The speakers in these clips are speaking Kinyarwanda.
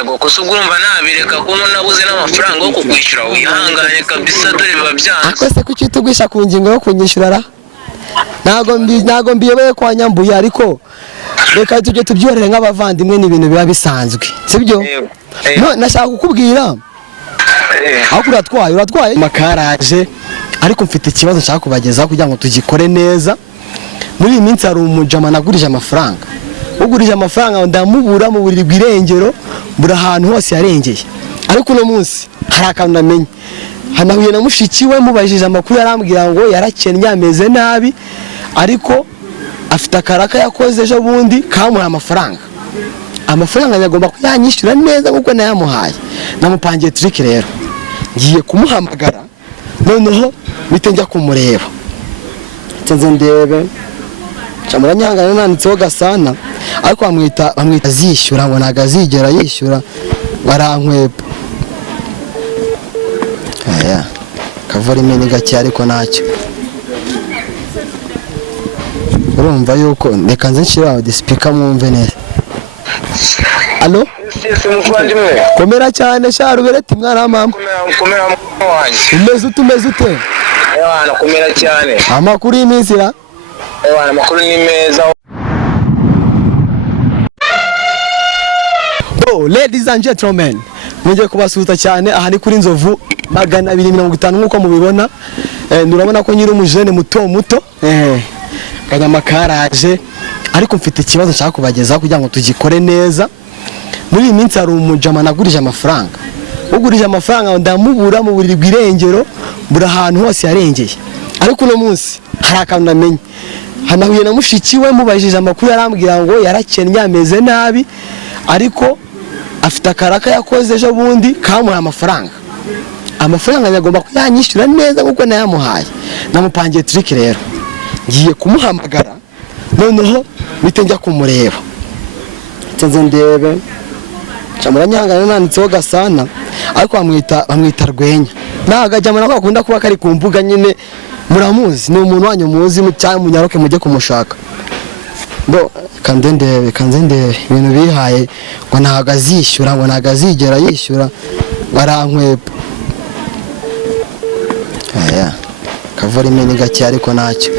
Ego kusubwo urumva nabireka ko nabuze n'amafaranga yo kukwishyura wihanganye kabisa dore biba byanze. Akose kuki tugwisha ku ngingo yo kunyishyura ra? Nago mbiyobeye kwa Nyambuye ariko reka tujye tubyorere nk'abavandimwe n'ibintu biba bisanzwe. Sibyo? No nashaka kukubwira. Aho uratwaye makaraje ariko mfite ikibazo nshaka kubagezaho kugira ngo tugikore neza. Muri iyi minsi hari umujama nagurije amafaranga. Ugurije amafaranga ndamubura mu buriri bw'irengero buri ahantu hose yarengeye. Ariko uno munsi hari akantu namenye. Hanahuye na mushiki we mubajije amakuru yarambwira ngo yarakennye ameze nabi ariko afite akaraka yakoze ejo bundi kamuha amafaranga. Amafaranga yagomba kuyanyishyura neza nkuko nayamuhaye. Namupangiye trick rero. Ngiye kumuhamagara noneho bite njya kumureba. Nze ndebe Chamura nyangana nanditseho Gasana ariko bamwita zishyura ngo nagazigera yishyura barankwepa. Aya kavura imeni gake ariko ntacyo. Urumva yuko ndeka nze nshiraho speaker mwumve neza. Allo? Komera cyane sha Rubereti mwana mama. Komera wanjye. Umeze ute? Ewana komera cyane. Amakuru y'iminsi ra? Ewana amakuru ni meza. Oh, ladies and gentlemen. Ngiye kubasuhuza cyane aha ni kuri Nzovu 250 nkuko mubibona. Nurabona ko nyiri umujene muto. Kanya makaraje ariko mfite ikibazo nshaka kubagezaho kugira ngo tugikore neza. Muri iyi minsi hari umujama nagurije amafaranga. Ugurije amafaranga ndamubura mu buriri bw'irengero buri ahantu hose yarengeye. Ariko uno munsi hari akantu namenye. Hanahuye na mushiki we mubajije amakuru yarambwira ngo yarakennye ameze nabi ariko afite akaraka yakoze ejo bundi kamuha amafaranga. Amafaranga yagomba kuyanyishyura neza nkuko nayamuhaye. Namupangiye trick rero. Ngiye kumuhamagara noneho bite njya kumureba. Nze ndebe Chamura nyangana nanditseho Gasana ariko bamwita Rwenya. Nagajya mwana bakunda kuba kari ku mbuga nyine muramuzi ni umuntu wanyu muzi cyane munyaroke mujye kumushaka. Bo kanzendebe ibintu bihaye ngo nagazishyura ngo nagazigera yishyura barankwepa. Aya kavura imeni gake ariko ntacyo.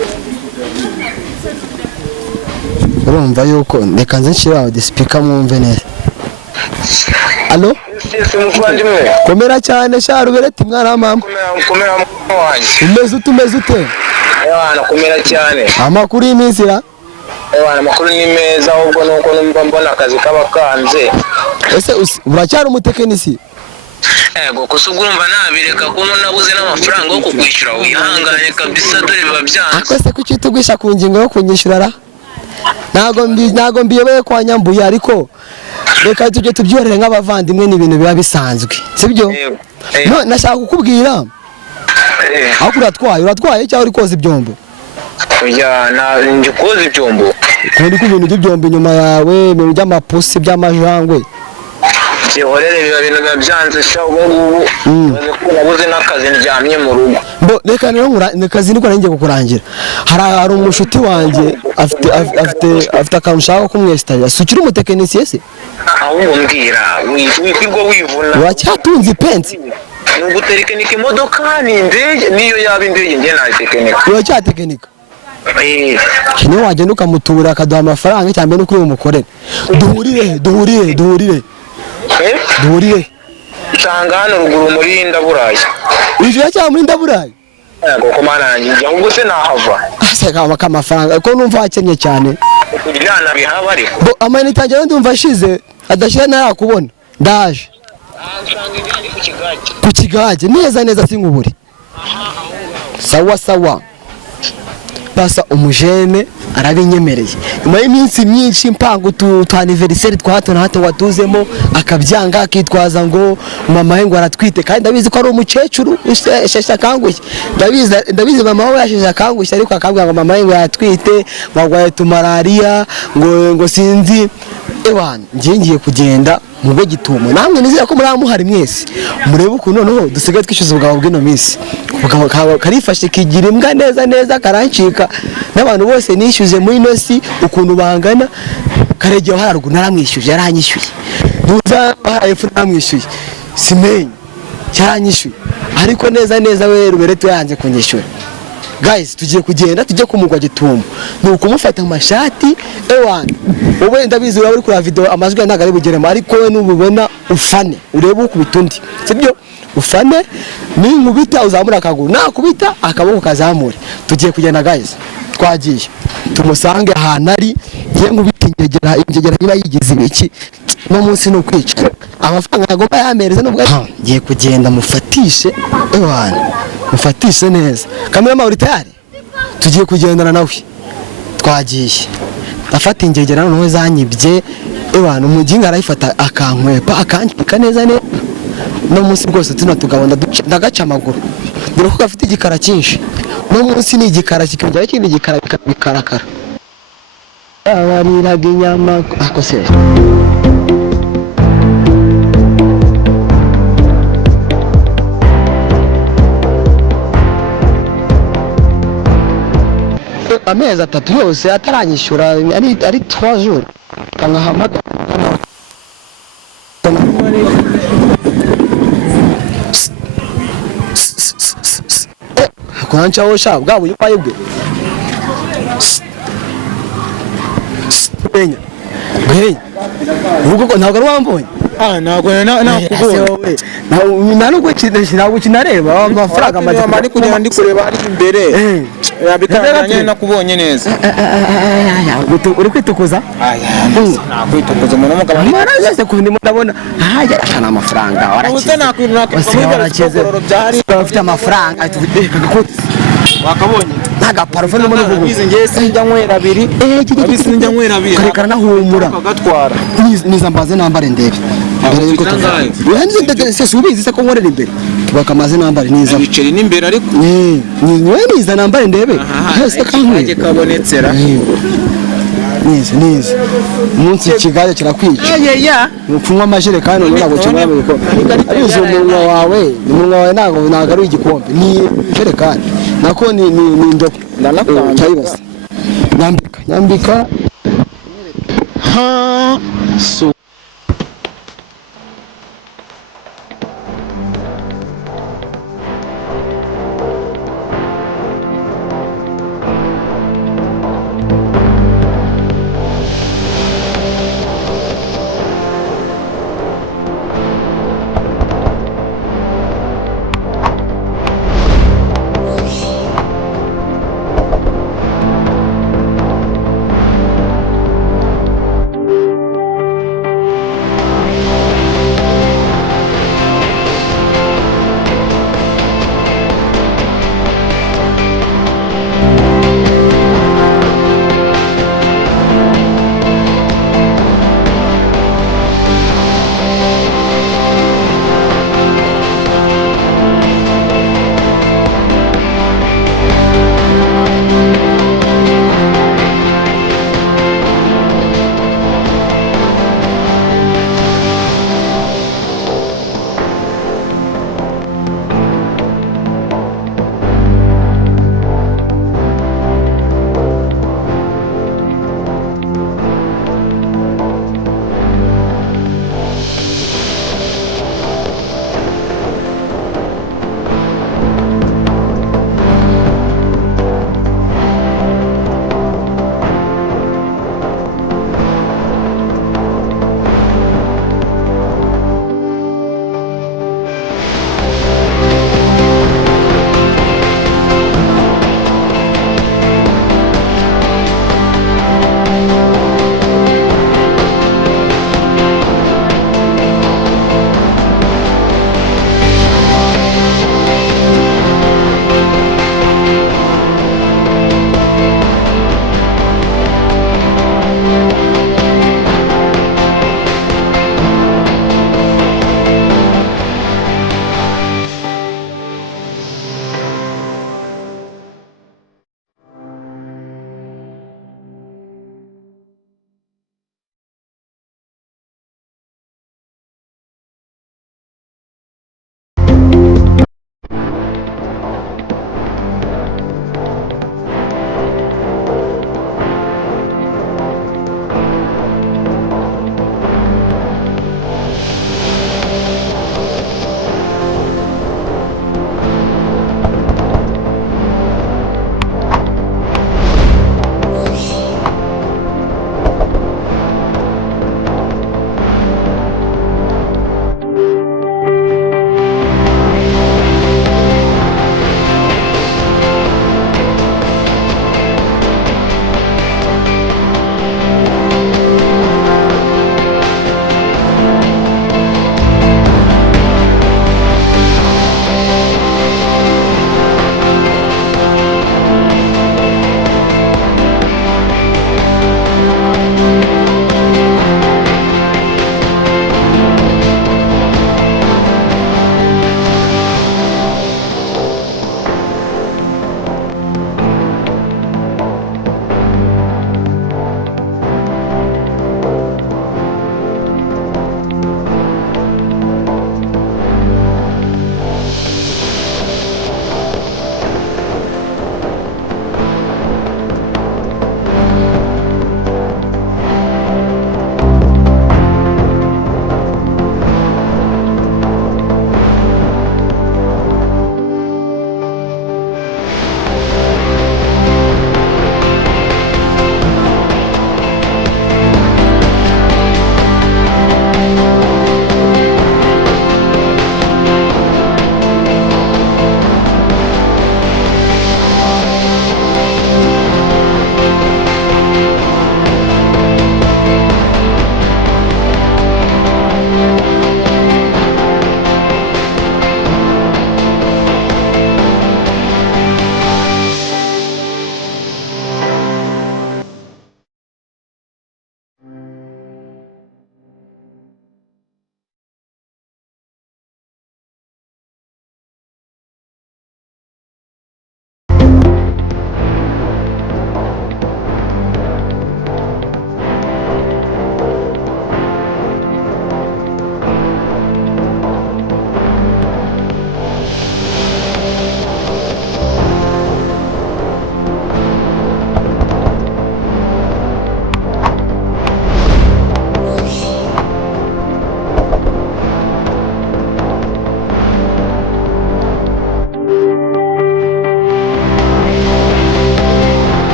Urumva yuko ndeka nze nshiraho speaker mwumve neza. Allo? Komera cyane sha Rubereti mwana mama. Komera wanjye. Umeze ute? Ewana komera cyane. Amakuru y'iminsi ra? Ewana amakuru ni meza ahubwo nuko mbona akazi kabakanze. Ese uracyari umutekinisi? Ego kusubwo urumva nabireka ko nabuze n'amafaranga yo kukwishyura wihanganye kabisa dore biba byanze. Akose kuki tugwisha ku ngingo yo kunyishyura ra? Nago mbiyobeye kwa Nyambuye ariko reka tujye tubyorere nk'abavandimwe n'ibintu biba bisanzwe. Sibyo? No nashaka kukubwira. Aho uratwaye cyangwa uri koza ibyombo? Oya nje koza ibyombo. Kundi ku bintu by'ibyombo inyuma yawe, ibintu by'amapusi by'amajangwe. Horere biba bintu byanze sha ubungubu. Nabuze n'akazi ndyamye mu rugo. Bo reka rero nikazi niko nanjye kukurangira. Hari umushuti wanjye afite akantu ushaka kumwesitara. Sukira umutekinisiye se? Ahubwo mbwira wikwirwa wivuna. Uracyatunze ipensi. Nubu tekinike imodoka ni indege niyo yaba indege nge na tekinike. Uracyatekinika? Kine wagenda ukamutura akaduha amafaranga cyangwa nuko uri umukorere. Duhurire. Usanga hano ruguru muri Ndaburayi. Ije cyangwa muri Ndaburayi? Yego komana njye ahubwo se nahava. Aseka amafaranga ko numva akennye cyane. Kujyana bihaba ariko. Bo amani tangira ndumva ashize adashira narakubona. Ndaje. Ku Kigage neza sinkuburi. Sawa. Basa umujene arabinyemereye. Nyuma y'iminsi myinshi mpanga tu anniversaire twa hato na hato watuzemo akabyanga akitwaza ngo mama he ngo aratwite kandi ndabizi ko ari umukecuru ushesha kangushye. Ndabizi mama we yashesha kangushye ariko akabwira ngo mama he ngo yatwite bagwaye tumararia ngo sinzi. Ewana ngiye kugenda mugo gitumo namwe nizira ko muramuhari mwese murebe ukuntu noneho dusigaye twishyuza ubwabo bw'ino minsi karifashe kigira imbwa neza karancika n'abantu bose nishyuze muri nosi ukuntu bangana Karegeho haruguru naramwishyuje yaranyishyuye ntuza hepfo naramwishyuye simenye yaranyishyuye ariko neza we Rubereto yanze kunyishyura. Guys tugiye kugenda tujye kumugwa Gitumba nuko umufata amashati ewana wowe ndabizi uri kuri video amajwi ntago ari bugeremo ariko we nububona ufane urebe ukubita undi sibyo ufane ni nkubita uzamura akaguru nakubita akaboko kazamure tugiye kugenda guys twagiye tumusange ahantu ari ngiye nkubita ingegera niba yigize ibiki no munsi no kwicara amafaranga agomba yamereze nubwo ngiye kugenda mufatishe ewana mufatishe neza kamera mauri tayari tugiye kugendana nawe twagiye afata ingegera noneho zanyibye ewana umuginga arayifata akankwepa akankika neza ne no munsi rwose tuna tugabonda ndagaca amaguru dore ko gafite igikara cyinshi no munsi ni igikara kikongera ikindi gikara bikarakara abariraga inyama akose amezi 3 yose ataranyishyura ari 3 jours kangahamaka kwancha osha bwabo yupaye bwe benya urugo ntabwo rwambonye ntabwo nakubonye ntabwo ntabwo kinareba amafaranga amari kugenda ndi kureba ari imbere yabitanganye nakubonye neza uri kwitukuza nakwitukuza umuntu mugabo mara yose kundi ndabona hajya ashana amafaranga warakize nakwitukuza bafite amafaranga wakabonye ntaga parfum no muri gugu ngiye sinjya nywera abiri sinjya nywera abiri karekana nahumura gatwara niza mbaze nambare ndebe mbere yuko tuzaye se subizi se ko nkorera imbere bakamaze nambare niza ibiceri n'imbere ariko ni niza nambare ndebe hese kankwe kabonetsera niza umunsi kigaje kirakwica nukunywa amajerekani ntabwo cyangwa biko arizo umunwa wawe ntabwo ari igikombe ni jerekani nako ni ndoko ndanakwambika nyambika ha so